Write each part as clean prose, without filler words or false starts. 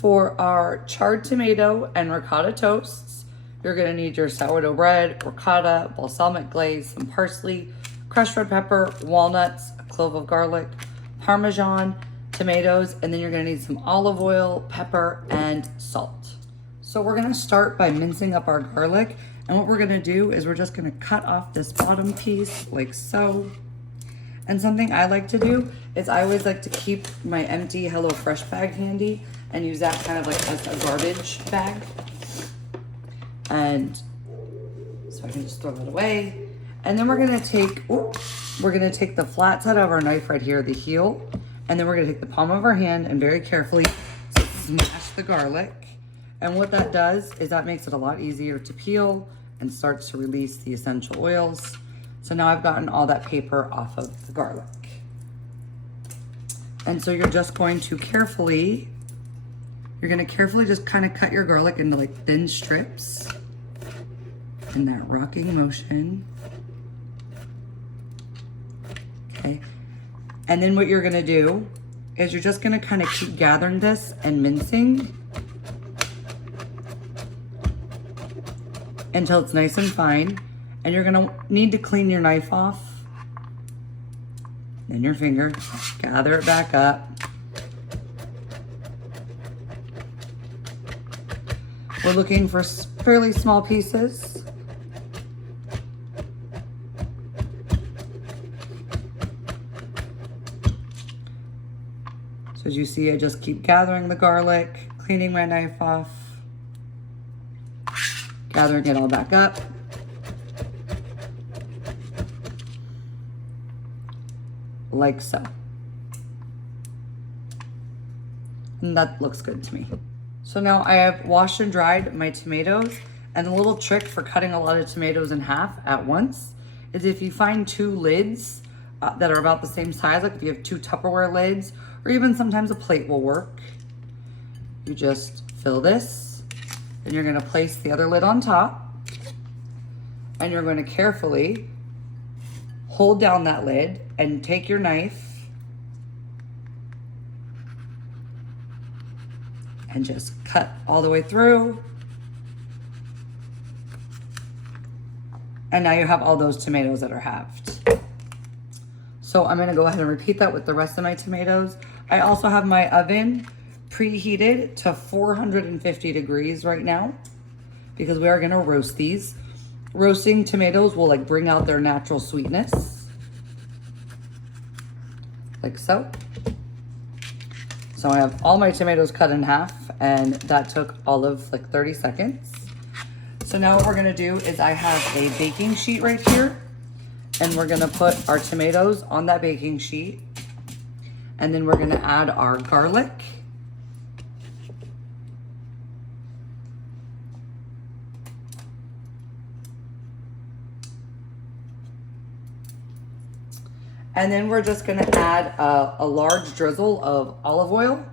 For our charred tomato and ricotta toasts, you're gonna need your sourdough bread, ricotta, balsamic glaze, some parsley, crushed red pepper, walnuts, a clove of garlic, Parmesan, tomatoes, and then you're gonna need some olive oil, pepper, and salt. So we're gonna start by mincing up our garlic, and what we're gonna do is we're just gonna cut off this bottom piece like so. And something I like to do is I always like to keep my empty HelloFresh bag handy and use that kind of like as a garbage bag. And so I can just throw it away. And then we're gonna take the flat side of our knife right here, the heel, and then we're gonna take the palm of our hand and very carefully smash the garlic. And what that does is that makes it a lot easier to peel and starts to release the essential oils. So now I've gotten all that paper off of the garlic. And so you're just going to carefully just kind of cut your garlic into like thin strips in that rocking motion. Okay. And then what you're gonna do is you're just gonna kind of keep gathering this and mincing until it's nice and fine. And you're gonna need to clean your knife off. Then your finger, gather it back up. We're looking for fairly small pieces. So as you see, I just keep gathering the garlic, cleaning my knife off, gathering it all back up. Like so. And that looks good to me. So now I have washed and dried my tomatoes, and a little trick for cutting a lot of tomatoes in half at once is if you find two lids that are about the same size, like if you have two Tupperware lids, or even sometimes a plate will work. You just fill this, and you're gonna place the other lid on top, and you're gonna carefully hold down that lid and take your knife and just cut all the way through. And now you have all those tomatoes that are halved. So I'm gonna go ahead and repeat that with the rest of my tomatoes. I also have my oven preheated to 450 degrees right now because we are gonna roast these. Roasting tomatoes will like bring out their natural sweetness. Like so. So I have all my tomatoes cut in half, and that took all of like 30 seconds. So now what we're gonna do is I have a baking sheet right here, and we're gonna put our tomatoes on that baking sheet, and then we're gonna add our garlic. And then we're just gonna add a large drizzle of olive oil,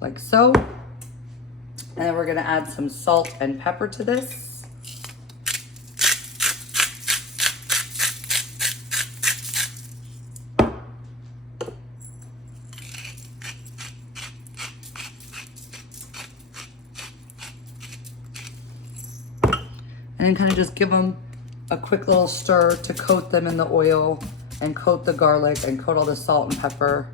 like so. And then we're gonna add some salt and pepper to this. And then kind of just give them a quick little stir to coat them in the oil and coat the garlic and coat all the salt and pepper.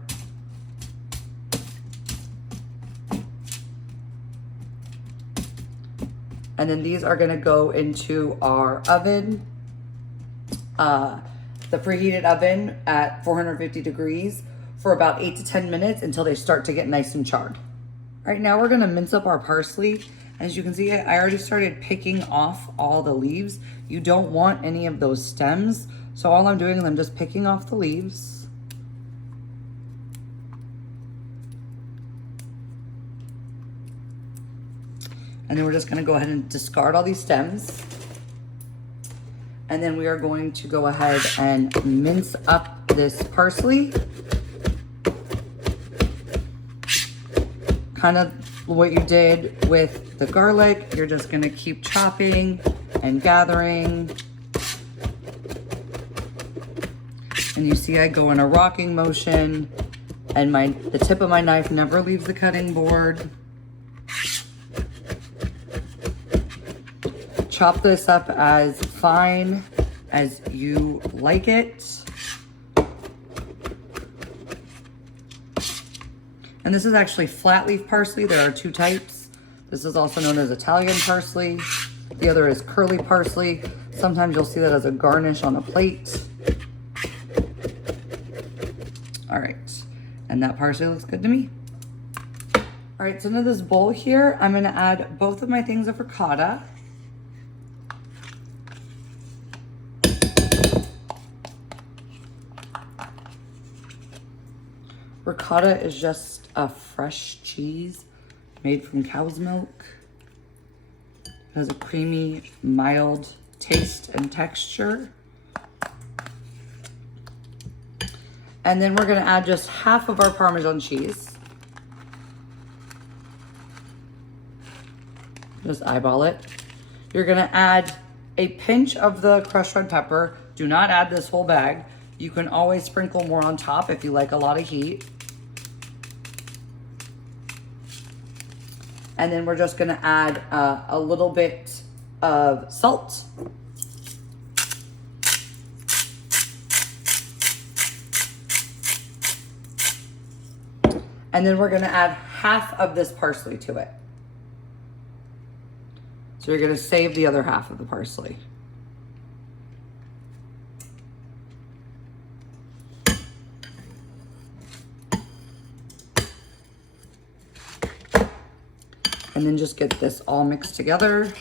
And then these are gonna go into our oven, the preheated oven at 450 degrees for about 8 to 10 minutes until they start to get nice and charred. Right now we're gonna mince up our parsley. As you can see, I already started picking off all the leaves. You don't want any of those stems. So all I'm doing is I'm just picking off the leaves. And then we're just gonna go ahead and discard all these stems. And then we are going to go ahead and mince up this parsley. Kind of what you did with the garlic, you're just gonna keep chopping and gathering. And you see I go in a rocking motion And the tip of my knife never leaves the cutting board. Chop this up as fine as you like it. And this is actually flat leaf parsley. There are two types. This is also known as Italian parsley. The other is curly parsley. Sometimes you'll see that as a garnish on a plate. All right, and that parsley looks good to me. All right, so into this bowl here, I'm gonna add both of my things of ricotta. Ricotta is just a fresh cheese made from cow's milk. It has a creamy, mild taste and texture. And then we're gonna add just half of our Parmesan cheese. Just eyeball it. You're gonna add a pinch of the crushed red pepper. Do not add this whole bag. You can always sprinkle more on top if you like a lot of heat. And then we're just gonna add a little bit of salt. And then we're gonna add half of this parsley to it. So you're gonna save the other half of the parsley. And then just get this all mixed together.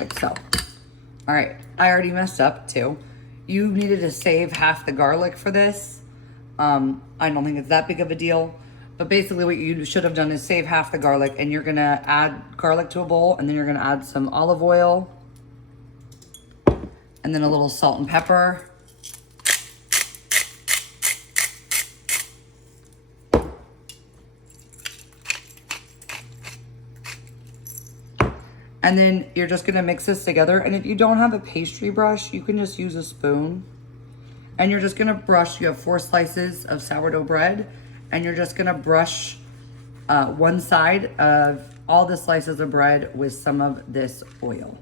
Like so. All right, I already messed up too. You needed to save half the garlic for this. I don't think it's that big of a deal. But basically what you should have done is save half the garlic, and you're gonna add garlic to a bowl, and then you're gonna add some olive oil, and then a little salt and pepper. And then you're just gonna mix this together. And if you don't have a pastry brush, you can just use a spoon. And you're just gonna brush, you have 4 slices of sourdough bread, and you're just gonna brush one side of all the slices of bread with some of this oil.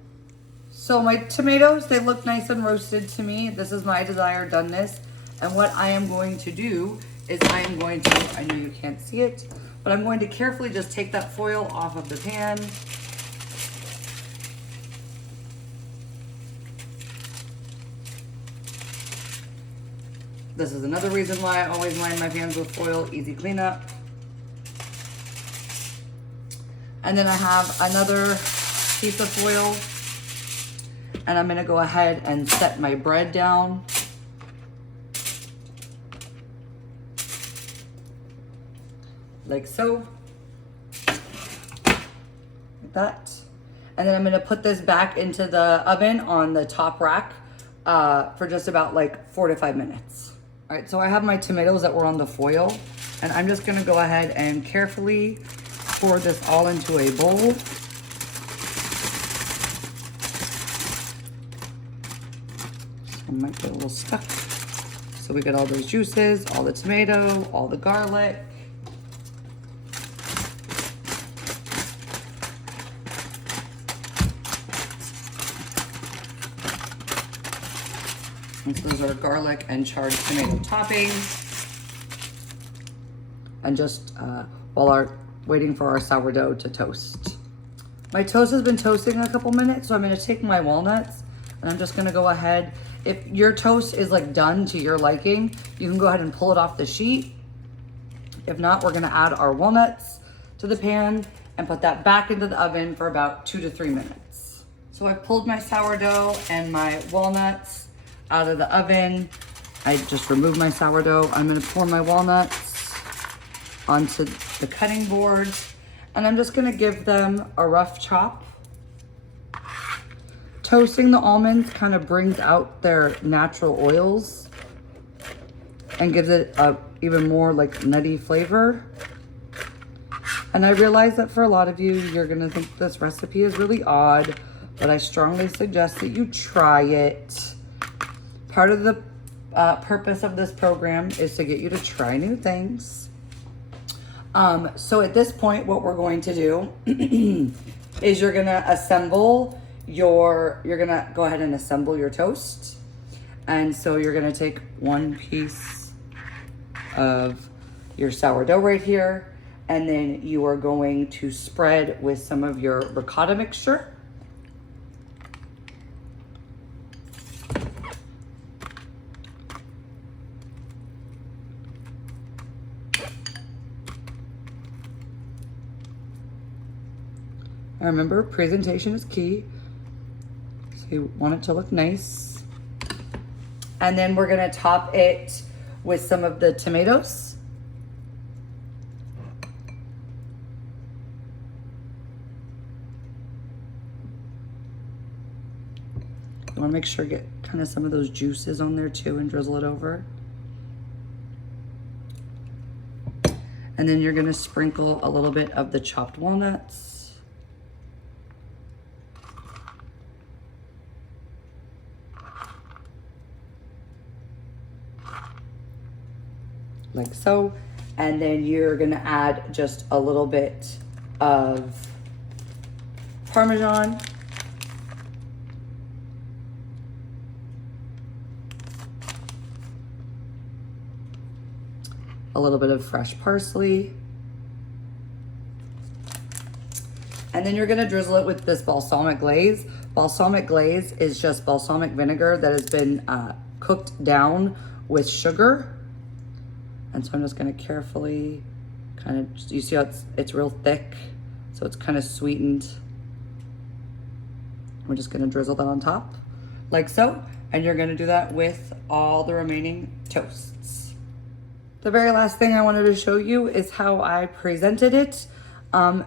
So my tomatoes, they look nice and roasted to me. This is my desired doneness. And what I am going to do is I am going to, I know you can't see it, but I'm going to carefully just take that foil off of the pan. This is another reason why I always line my pans with foil, easy cleanup. And then I have another piece of foil, and I'm gonna go ahead and set my bread down. Like so, like that. And then I'm gonna put this back into the oven on the top rack for just about like 4 to 5 minutes. All right, so I have my tomatoes that were on the foil, and I'm just gonna go ahead and carefully pour this all into a bowl. I might get a little stuck. So we get all those juices, all the tomato, all the garlic. And so those are garlic and charred tomato toppings. And just while we're waiting for our sourdough to toast. My toast has been toasting a couple minutes, so I'm gonna take my walnuts and I'm just gonna go ahead. If your toast is like done to your liking, you can go ahead and pull it off the sheet. If not, we're gonna add our walnuts to the pan and put that back into the oven for about 2 to 3 minutes. So I pulled my sourdough and my walnuts out of the oven. I just removed my sourdough. I'm gonna pour my walnuts onto the cutting board, and I'm just gonna give them a rough chop. Toasting the almonds kind of brings out their natural oils and gives it a even more like nutty flavor. And I realize that for a lot of you, you're gonna think this recipe is really odd, but I strongly suggest that you try it. Part of the purpose of this program is to get you to try new things. So at this point, what we're going to do is you're gonna go ahead and assemble your toast. And so you're gonna take one piece of your sourdough right here, and then you are going to spread with some of your ricotta mixture. And remember, presentation is key. So you want it to look nice. And then we're gonna top it with some of the tomatoes. You wanna make sure get kind of some of those juices on there too and drizzle it over. And then you're gonna sprinkle a little bit of the chopped walnuts. Like so. And then you're gonna add just a little bit of Parmesan. A little bit of fresh parsley. And then you're gonna drizzle it with this balsamic glaze. Balsamic glaze is just balsamic vinegar that has been cooked down with sugar. And so I'm just gonna carefully kind of, you see how it's real thick, so it's kind of sweetened. We're just gonna drizzle that on top, like so. And you're gonna do that with all the remaining toasts. The very last thing I wanted to show you is how I presented it.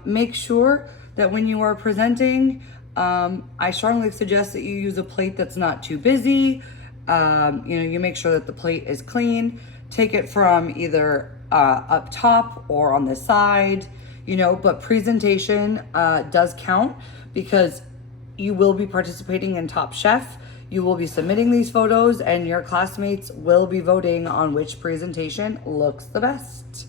Make sure that when you are presenting, I strongly suggest that you use a plate that's not too busy. You make sure that the plate is clean. Take it from either up top or on the side, but presentation does count because you will be participating in Top Chef. You will be submitting these photos and your classmates will be voting on which presentation looks the best.